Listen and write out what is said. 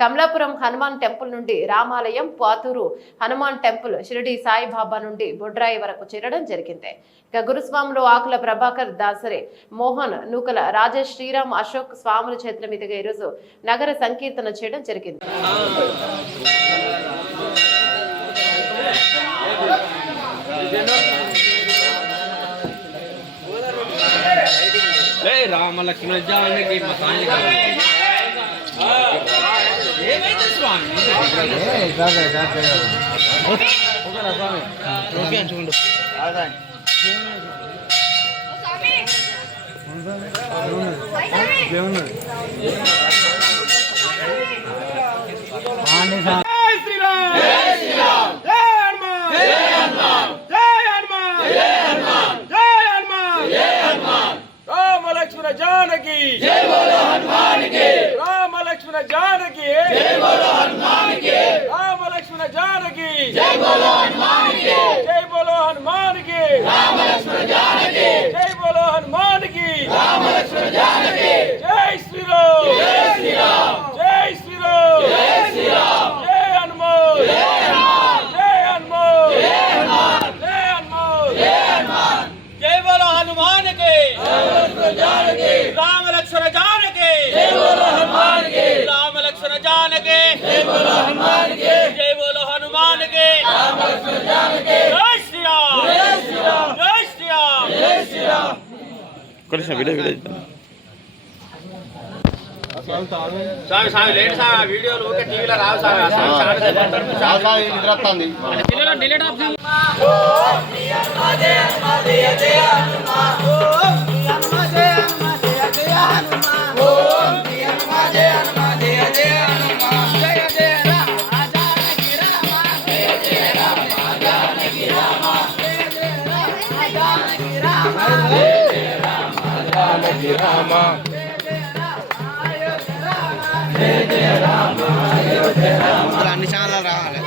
Kamalapuram Hanuman temple నుండి రామాలయం, Pathuru Hanuman temple, Shirdi Saibaba నుండి బొడ్రాయి వరకు చేరడం జరిగింది. ఇక గురుస్వాములు ఆకుల ప్రభాకర్, దాసరి మోహన్, నూకల రాజేష్, శ్రీరామ్, అశోక్ స్వాముల చేతుల మీదుగా ఈరోజు నగర సంకీర్తన చేయడం జరిగింది. రామ లక్ష్మణ జానకి जानकी जय बोलो हनुमान की, राम लक्ष्मण जानकी जय बोलो हनुमान की, राम लक्ष्मण जानकी जय बोलो हनुमान की, जय बोलो हनुमान की, राम लक्ष्मण जानकी जय बोलो हनुमान की, राम लक्ष्मण जानकी जय श्री राम, जय श्री राम, जय श्री राम, जय श्री राम, जय हनुमान, जय हनुमान, जय हनुमान, जय हनुमान, जय हनुमान, जय हनुमान, जय बोलो हनुमान के, राम लक्ष्मण जानकी जय बोलो हनुमान के, राम लक्ष्मण जानकी जय बोलो हनुमान के, जय बोलो हनुमान के, राम लक्ष्मण जानकी जय श्री राम, जय श्री राम, जय श्री राम, जय श्री राम. कृष्ण वीडियो స్వామి లేట్ స్వామి వీడియోలు ఓకే టీవీలో రావు స్వామి డిలీట్ ఆప్షన్ అన్ని ఛానల్ రావాలి.